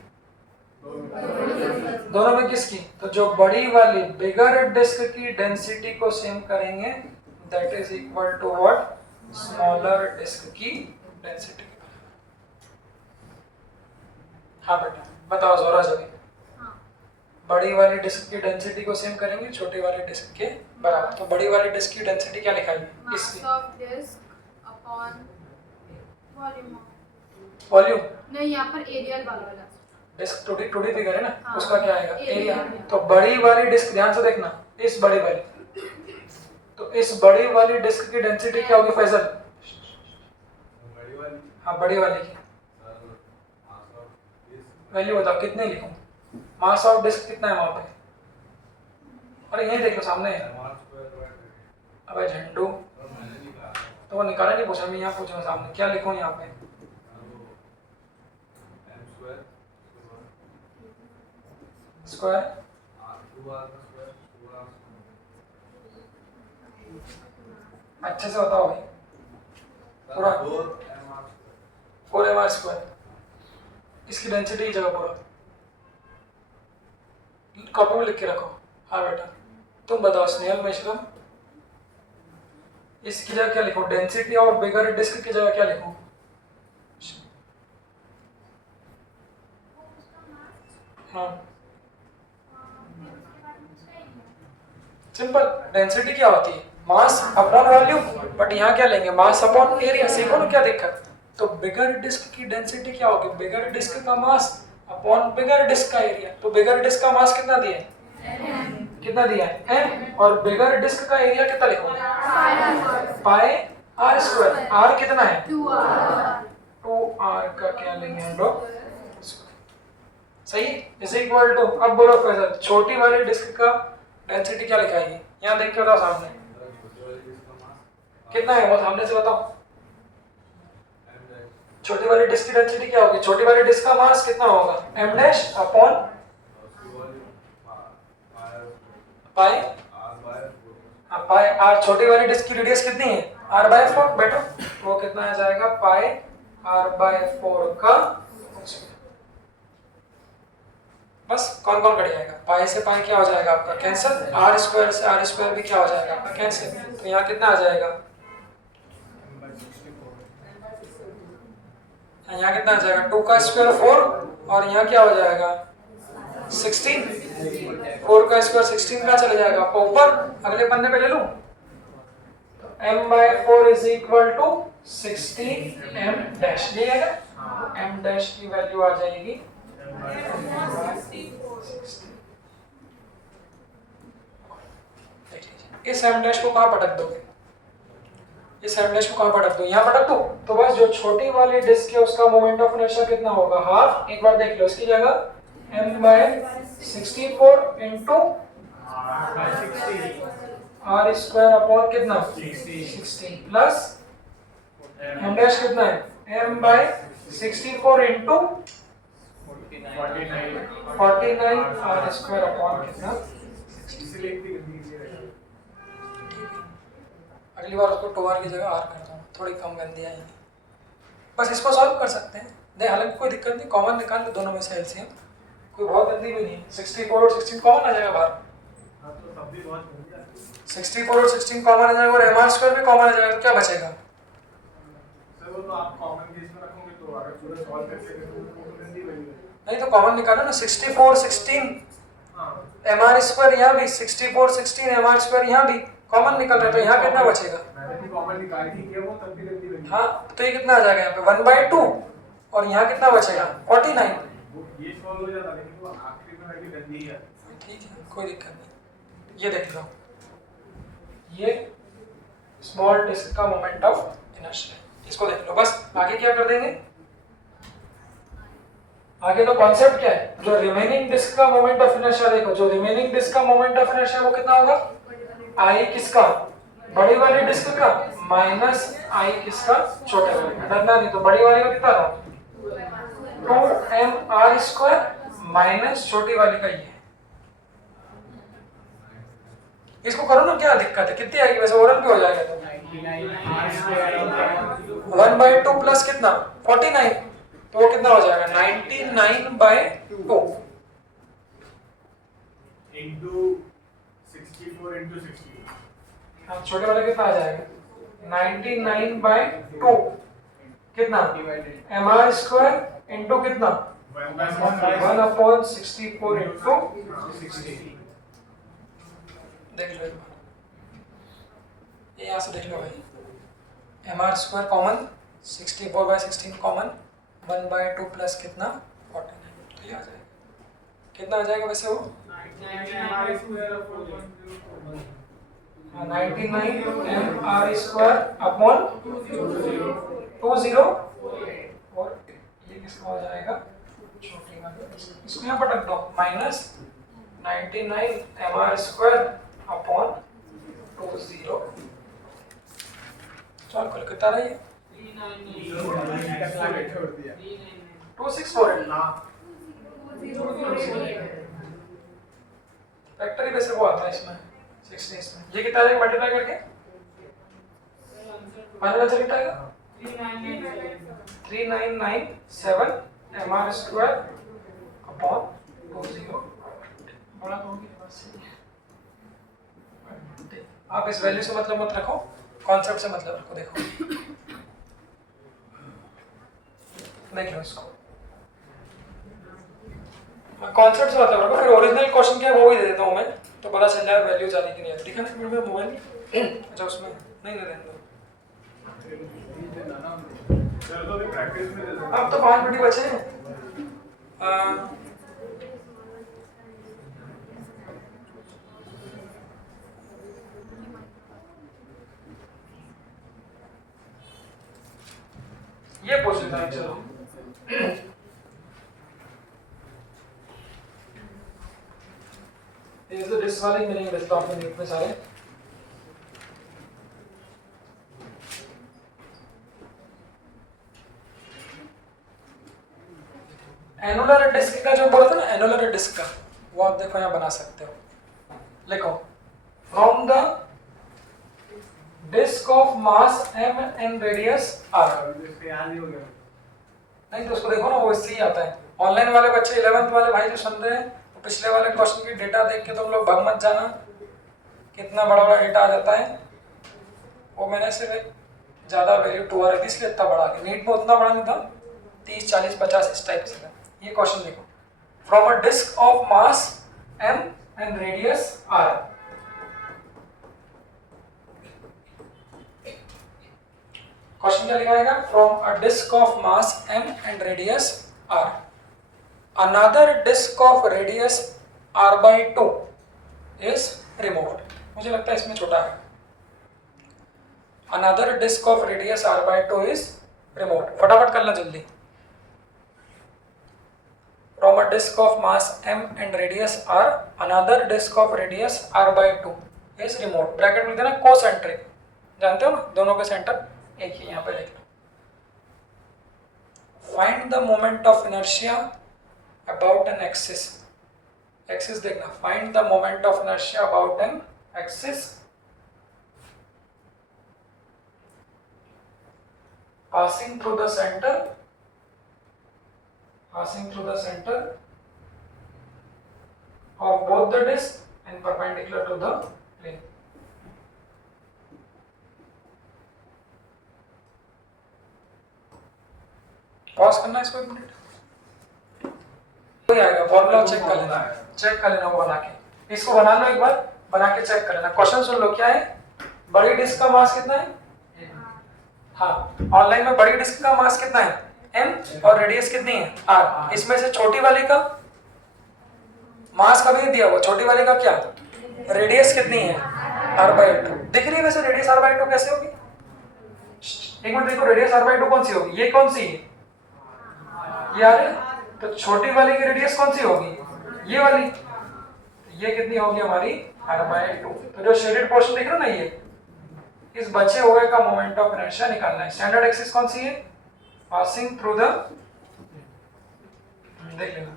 दोनों में किसकी? तो जो बड़ी वाली बिगर डिस्क की डेंसिटी को सेम करेंगे, that is equal to what? Smaller disc की डेंसिटी। हाँ बेटा बताओ जोरा जोरी। बड़ी वाली डिस्क की डेंसिटी को सेम करेंगे छोटी वाली डिस्क के बराबर। तो बड़ी वाली डिस्क की डेंसिटी क्या लिखाएंगे? Mass of disk upon volume of volume. नहीं, यहाँ पर एरियल वाला डिस्क टूटी टूटी फिगर है ना, हाँ, उसका क्या आएगा? एरिया। एरिया। तो बड़ी वाली डिस्क, ध्यान से देखना, इस बड़ी वाली, तो इस बड़ी वाली डिस्क की डेंसिटी क्या होगी फैजल? हाँ बड़ी वाली की वैल्यू बताओ कितने लिखूं? मास ऑफ डिस्क कितना है वहां पे? अरे यही देख लो सामने है। अबे झंडू, तो वो निकाला नहीं, पूछा मैं यहाँ पूछ रहा हूँ सामने क्या लिखूं यहाँ पे? स्क्वायर अच्छे से बताओ भाई पूरा। 4mr स्क्वायर, इसकी डेंसिटी की जगह पूरा कॉपी में लिख के रखो। हाँ बेटा तुम बताओ स्नेहल मिश्रम, इसकी जगह क्या लिखूं? डेंसिटी और बिगर डिस्क की जगह क्या लिखूं? हाँ सिंपल। डेंसिटी क्या होती है? Mass upon volume. बट यहाँ क्या लेंगे? Mass upon area. सीखो ना, क्या दिक्कत? तो बिगर डिस्क की डेंसिटी क्या होगी? बिगर डिस्क का मास अपॉन बिगर डिस्क का एरिया। तो बिगर डिस्क का मास कितना दिया है? कितना दिया है? m। और बिगर डिस्क का एरिया कितना लिखो? पाई आर स्क्वायर। आर कितना है? 2r का क्या लेंगे हम लोग? सही इज इक्वल टू, अब बोलो फैजल छोटी वाली डिस्क का डेंसिटी क्या लिखाएगी? यहाँ देख के बताओ सामने कितना है वो सामने से बताओ। छोटी वाली डिस्क की डेंसिटी क्या होगी? छोटी वाली डिस्क का मास कितना होगा? m dash upon pi pi r. छोटी वाली डिस्क की रेडियस कितनी है? r/4 बेटा। वो कितना आ जाएगा? पाई r/4 का। बस कौन कौन कट जाएगा? पाई से पाई क्या हो जाएगा आपका? कैंसिल। आर स्क्वायर से आर स्क्वायर भी क्या हो जाएगा आपका? कैंसिल। तो यहाँ कितना आ जाएगा? यहाँ कितना आ जाएगा? 2 का स्क्वायर 4 और यहाँ क्या हो जाएगा? 16। 4 का स्क्वायर 16 का चले जाएगा आपका ऊपर। अगले पन्ने पे ले लूं तो m/4 is equal to 16 m dash. ये है ना? m डैश की वैल्यू आ जाएगी इस m डैश को कहाँ पटक दोगे? इस m डैश को कहाँ पटक दो? यहाँ पटक दो। तो बस जो छोटी वाली डिस्क है उसका मोमेंट ऑफ इनर्शिया कितना होगा? हाफ। एक बार देख लो इसकी जगह m/64 into r square upon कितना? 16 प्लस m डैश कितना है? m/64 into 49 r square upon कितना? अगली बार उसको 2r की जगह r कर दूँ, थोड़ी कम गंदी आएगी। बस इसको सॉल्व कर सकते हैं। नहीं हालांकि कोई दिक्कत नहीं, कॉमन निकाल लो दोनों में से एलसीएम, कोई बहुत गंदी भी नहीं है। 64 और 16 कॉमन आ जाएगा बाहर। 64 और 16 कॉमन आ जाएगा और mr स्क्वायर भी कॉमन आ जाएगा, तो क्या बचेगा? सर वो तो आप कॉमन केस में रखोगे तो अगर पूरा सॉल्व करके तो गंदी वैल्यू है। नहीं तो कॉमन निकालो ना। 64 16 mr स्क्वायर यहाँ भी, 64 16 mr स्क्वायर यहाँ भी कॉमन निकल रहा है, तो यहाँ कितना बचेगा? मैंने भी कॉमन निकाली थी कि वो तब भी गंदी वैल्यू। हाँ तो ये कितना आ जाएगा यहाँ पे? 1/2 और यहाँ कितना बचेगा? 49। ये सॉल्व हो जाता, लेकिन वो आखिरी में वैल्यू गंदी है। ठीक है कोई दिक्कत नहीं। ये देख लो, ये स्मॉल डिस्क का मोमेंट ऑफ इनर्शिया, इसको देख लो। बस आगे क्या कर देंगे? आगे तो कॉन्सेप्ट क्या है? जो रिमेनिंग डिस्क का मोमेंट ऑफ इनर्शिया देखो, जो रिमेनिंग डिस्क का मोमेंट ऑफ इनर्शिया वो कितना होगा? आई किसका? बड़ी वाली डिस्क का माइनस आई किसका? छोटे वाले का। डरना नहीं, तो बड़ी वाली का कितना था? 2mr स्क्वायर माइनस छोटी वाली का ये। इसको करो ना, क्या दिक्कत है, कितनी आएगी वैसे, ओरल भी हो जाएगा तो 1/2 प्लस कितना 49, तो वो कितना हो जाएगा 99/2 into 64 into 60. हाँ, छोटे वाले कितना आ जाएगा 99/2 कितना mr² इंटू कितना 1/64 इंटू 60. देख लो एक बार, ये यहाँ से देख लो भाई, mr² कॉमन 64/16 कॉमन 1/2 प्लस कितना 49, तो ये आ जाएगा, कितना आ जाएगा वैसे वो 99 mr² अपॉन 20 और ये किसका हो जाएगा छोटी वाली, इसको यहाँ पर रख दो माइनस 99 mr² अपॉन 20, चल कल कितना रही है 2648 फैक्टरी वैसे वो आता है इसमें 60 इसमें, ये कितना आएगा मल्टीप्लाई करके फाइनल आंसर कितना आएगा 3997 mr² अपॉन 20, बड़ा तो होगी बस। आप इस वैल्यू से मतलब मत रखो, कॉन्सेप्ट से मतलब रखो। देखो देख लो इसको, कॉन्सेप्ट से मतलब रखो, फिर ओरिजिनल क्वेश्चन क्या है वो ही दे देता हूँ मैं, तो पता चल जाए वैल्यू जाने की नहीं है। ठीक है ना, मेरे मोबाइल अच्छा उसमें नहीं दे देंगे, सर तो अभी प्रैक्टिस में दे दो। अब तो 5 मिनट बचे हैं। ये पूछ लेता है, चलो ये तो डिस्क वाले मिलेंगे वैसे तो आपने नीट में सारे। एनुलर डिस्क का जो बोला था ना, एनुलर डिस्क का, वो आप देखो यहाँ बना सकते हो, लिखो from the disc of mass m and radius r। नहीं तो उसको देखो ना, वो इससे ही आता है। ऑनलाइन वाले बच्चे 11th वाले भाई जो सुन रहे हैं, तो पिछले वाले क्वेश्चन की डेटा देख के तुम लोग भग मत जाना, कितना बड़ा बड़ा डेटा आ जाता है। वो मैंने सिर्फ ज़्यादा वैल्यू 2 आ रही थी इसलिए इतना बड़ा, नीट में उतना बड़ा नहीं था, 30 40 50 इस टाइप से था। ये क्वेश्चन देखो, from a disc of mass m and radius r, question क्या लिखाएगा, from a disc of mass m and radius r, another disc of radius r/2 is removed. मुझे लगता है इसमें छोटा है, another disc of radius r/2 is removed, फटाफट करना जल्दी। From a disc of mass m and radius r, another disc of radius r/2 is removed, bracket में देना कोसेंट्रिक, जानते हो ना दोनों के सेंटर एक ही, यहाँ पे देख लो। Find the moment of inertia about an axis, axis देखना, find the moment of inertia about an axis passing through the center of both the discs and perpendicular to the plane। Pause करना इसको 1 minute, कोई आएगा formula check कर लेना वो बना के, इसको बना लो एक बार, बना के चेक कर लेना। क्वेश्चन सुन लो, क्या है, बड़ी डिस्क का मास कितना है, हाँ ऑनलाइन में बड़ी डिस्क का मास कितना है m और रेडियस कितनी है r, इसमें से छोटी वाली का मास कभी नहीं दिया हुआ, छोटी वाली का क्या रेडियस कितनी है r/2, दिख रही है वैसे रेडियस r/2 कैसे होगी, एक मिनट देखो, रेडियस r/2 कौन सी होगी, ये कौन सी है, ये आ रही, तो छोटी वाली की रेडियस कौन सी होगी, ये वाली, ये कितनी होगी हमारी r/2। तो जो शेडेड पोर्शन दिख रहा है ना, ये इस बचे हुए का मोमेंट ऑफ इनर्शिया निकालना है। स्टैंडर्ड एक्सिस कौन सी है, पासिंग थ्रू द, देख लेना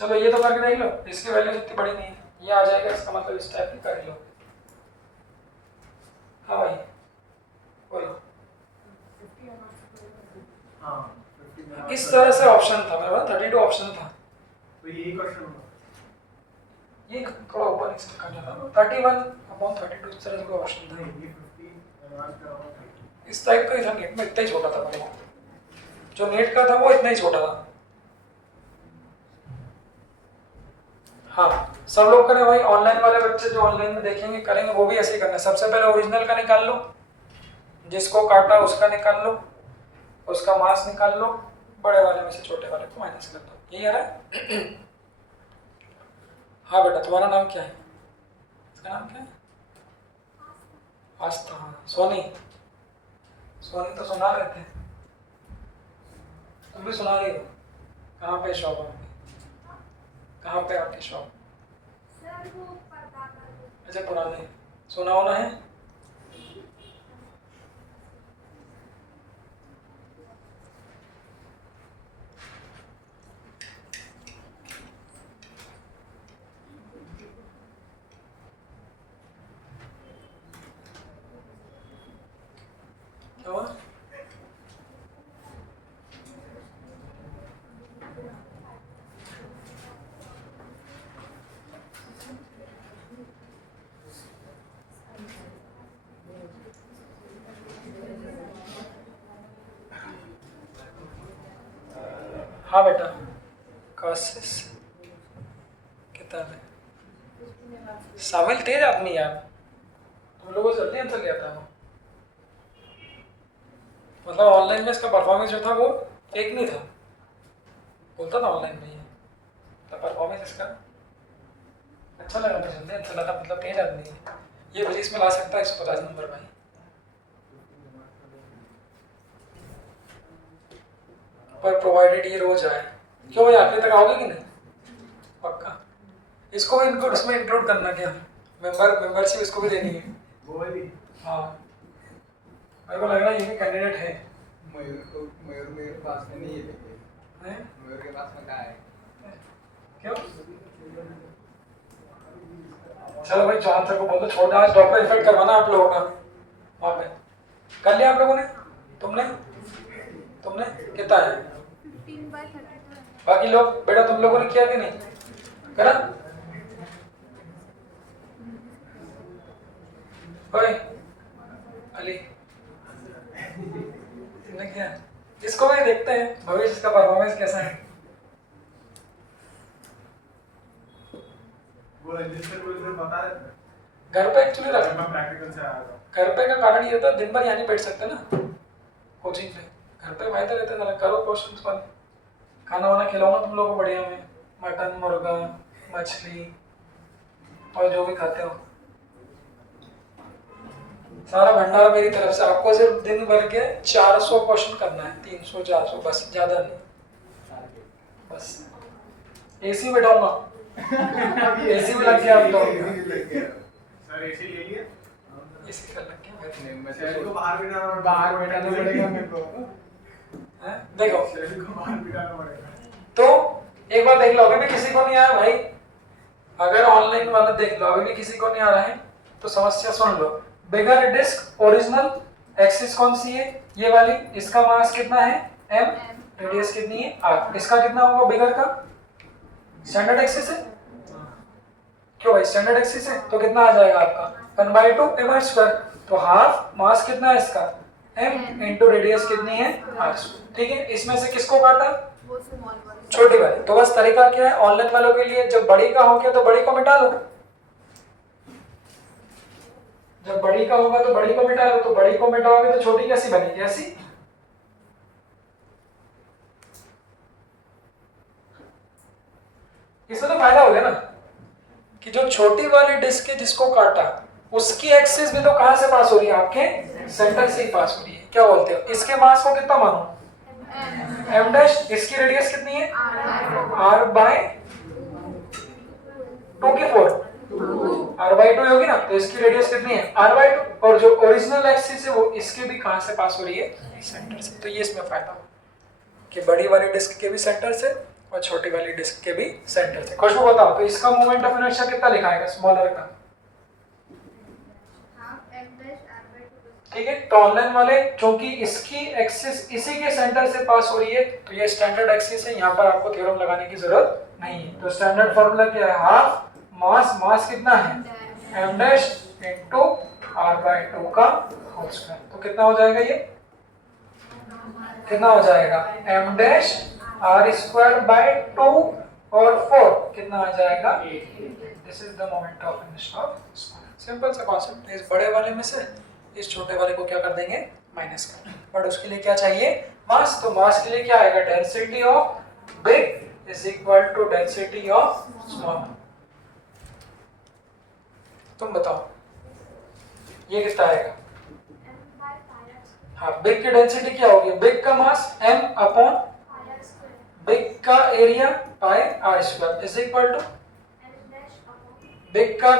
चलो ये तो करके देख लो, इसकी वैल्यू इतनी बड़ी नहीं है, ये आ जाएगा, इसका मतलब इस टाइप की कर लो। हाँ भाई बोलो। हाँ 50 इस तरह से ऑप्शन था मेरे पास, 32 ऑप्शन था, तो यही क्वेश्चन होगा। ये थोड़ा ऊपर नीचे करना था। 31/32 इस तरह से कोई ऑप्शन था, नहीं ये 50 एडवांस का होगा। इस टाइप का ही था, नेट में इतना ही छोटा था भाई, जो नेट का था वो इतना ही छोटा था। हाँ सब लोग करें भाई, ऑनलाइन वाले बच्चे जो ऑनलाइन में देखेंगे करेंगे वो भी ऐसे ही करना है। सबसे पहले ओरिजिनल का निकाल लो, जिसको काटा उसका निकाल लो, उसका मास निकाल लो, बड़े वाले में से छोटे वाले को माइनस कर दो, यही आ रहा है। हाँ बेटा तुम्हारा नाम क्या है? इसका नाम क्या है? आस्था। हाँ सोनी, सोनी तो सुना रहे थे, तुम भी सुना रही हो। कहाँ पे शॉप है आपकी? कहाँ पे आपकी शॉप? सर वो पता कर दो। अच्छा पुराने सुना होना है। क्या हुआ? हाँ बेटा कॉसेस किताब है। सामिल तेज आदमी यार, तुम लोगों से जल्दी आंसर लिया था वो। मतलब ऑनलाइन में इसका परफॉर्मेंस जो था वो एक नहीं था, बोलता था ऑनलाइन में ये, तो परफॉर्मेंस इसका अच्छा लगा, मुझे जल्दी आंसर लगा, मतलब तेज आदमी है ये, फिजिक्स में ला सकता है 150 नंबर भाई। पर प्रोवाइडेड ये रोज आए। क्यों भाई आखिर तक आओगे कि नहीं? पक्का। इसको भी इनको इसमें इंक्लूड करना, क्या मेंबरशिप इसको भी देनी है। वो वाली हाँ मेरे को लग रहा है ये भी कैंडिडेट है। मयूर मेरे पास में नहीं है, हैं? मयूर के पास में कहाँ है? क्यों? चलो भाई जॉन सर को बोल दो छोड़ दो, आज डॉक्टर इफेक्ट करवाना आप लोगों का वहाँ पे। कर लिया आप लोगों ने? तुमने कितना है? 15/32 बाकी लोग बेटा तुम लोगों ने किया कि नहीं करा? ओए अली तुमने किया? इसको भी देखते हैं भविष्य का परफॉर्मेंस कैसा है। वो रजिस्टर को इसे बता रहे थे। घर पे एक्चुअली रख, मैं प्रैक्टिकल से आया था। घर पे का कारण ये होता है दिन भर यहाँ नहीं बैठ सकते ना कोचिंग पे, घर पे फायदा रहता है, जरा करो क्वेश्चन सॉल्व, खाना वाना खिलाऊंगा तुम लोगों को बढ़िया में, मटन मुर्गा मछली और जो भी खाते हो सारा भंडारा मेरी तरफ से। आपको सिर्फ दिन भर के 400 क्वेश्चन करना है, 300 400 बस, ज्यादा नहीं बस। एसी बैठाऊंगा एसी भी लग गया अब तो, सर एसी ले लिया। एसी कर लग गया नहीं, मैं शहर को बाहर बिठाना पड़ेगा। बाहर बैठाना पड़ेगा मेरे को। हैं? देखो शहर को बाहर बिठाना पड़ेगा। तो एक बार देख लो, अभी भी किसी को नहीं आया भाई, अगर ऑनलाइन वाला देख लो अभी भी किसी को नहीं आ रहा है तो समस्या सुन लो। बिगर डिस्क ओरिजिनल, एक्सिस कौन सी है? ये वाली, इसका मास कितना है m, रेडियस कितनी है r, इसका कितना होगा बिगर का? स्टैंडर्ड एक्सिस है, क्यों भाई स्टैंडर्ड एक्सिस है तो कितना आ जाएगा आपका 1/2 m², तो हाफ मास कितना है इसका m इंटू रेडियस कितनी है r। ठीक है, इसमें से किसको काटा? वो स्मॉल वाली। छोटी वाली। तो बस तरीका क्या है ऑनलाइन वालों के लिए, जब बड़ी का हो गया तो बड़ी को मिटा लो, जब बड़ी का होगा तो बड़ी को मिटा लो, तो बड़ी को मिटाओगे तो छोटी कैसी बनेगी? ऐसी। इसमें तो फायदा हो गया ना कि जो छोटी वाली डिस्क है जिसको काटा उसकी एक्सिस भी तो कहां से पास हो रही है? आपके सेंटर से ही पास हो रही है। क्या बोलते हो, इसके मास को कितना मानो? m डैश, इसकी रेडियस कितनी है? r/2 r/2 होगी ना, तो इसकी रेडियस कितनी है? r/2, और जो ओरिजिनल एक्सिस है वो इसके भी कहां से पास हो रही है? सेंटर से। तो ये इसमें फायदा हो कि बड़ी वाली डिस्क के भी सेंटर से और छोटी वाली डिस्क के भी सेंटर से। खुशबू बताओ तो इसका मोमेंट ऑफ इनर्शिया कितना लिखाएगा स्मॉलर का? Half m dash r by 2 ठीक है, तो ऑनलाइन वाले क्योंकि इसकी एक्सिस इसी के सेंटर से पास हो रही है तो ये स्टैंडर्ड एक्सिस है, यहाँ पर आपको थ्योरम लगाने की जरूरत नहीं है। तो स्टैंडर्ड फार्मूला क्या है? हाफ मास कितना है? m dash into r by 2 का होल स्क्वायर। तो कितना हो जाएगा ये? कितना हो जाएगा? m dash r square by 2 और 4 कितना आ जाएगा? This is the moment of inertia of square. Simple सा कॉन्सेप्ट। इस बड़े वाले में से इस छोटे वाले को क्या कर देंगे? माइनस कर। बट उसके लिए क्या चाहिए? मास। तो मास के लिए क्या आएगा? Density of big is equal to density of small. तुम बताओ ये कितना आएगा? m by pi r square हाँ, बिग की डेंसिटी क्या होगी? बिग का mass m upon pi r square big का area pi r square is equal to m dash upon big का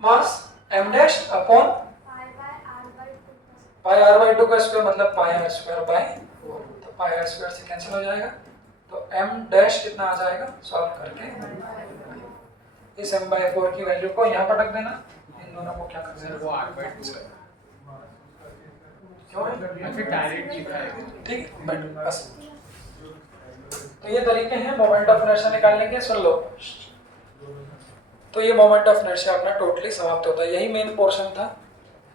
mass m dash upon pi by r by 2 plus pi r by 2 का square मतलब पाई r square by 4। तो पाई r square से cancel हो जाएगा तो m dash कितना आ जाएगा? सॉल्व करके इस m बाई 4 की वैल्यू को यहाँ पर रख देना। इन दोनों को क्या कर सर देना? वो 8/2 है। क्यों है? फिर डायरेक्ट लिखा है। ठीक है, बट बस। तो ये तरीके हैं मोमेंट ऑफ इनर्शिया निकालने के। सुन लो, तो ये मोमेंट ऑफ इनर्शिया अपना टोटली समाप्त होता है। यही मेन पोर्शन था।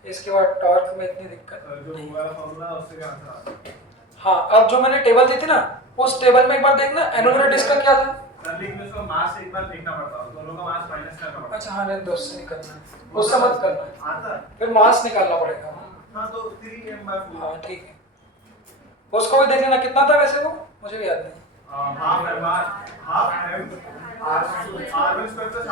इसके बाद टॉर्क में इतनी दिक्कत जो नहीं। वाला फॉर्मूला उससे क्या आंसर आता है? हाँ, अब जो मैंने टेबल दी थी ना उस टेबल में एक बार देखना एनुलर डिस्क का क्या था। सर लेकिन उसका मास एक बार देखना पड़ता है, दोनों का मास माइनस करना पड़ता अच्छा हाँ, नहीं दोस्त से नहीं करना है, उससे मत करना है, है। आता है? फिर मास निकालना पड़ेगा। हाँ तो 3m/4 हाँ ठीक है, उसको भी देख लेना कितना था वैसे वो, मुझे भी याद नहीं। Half m r half m r r1 square plus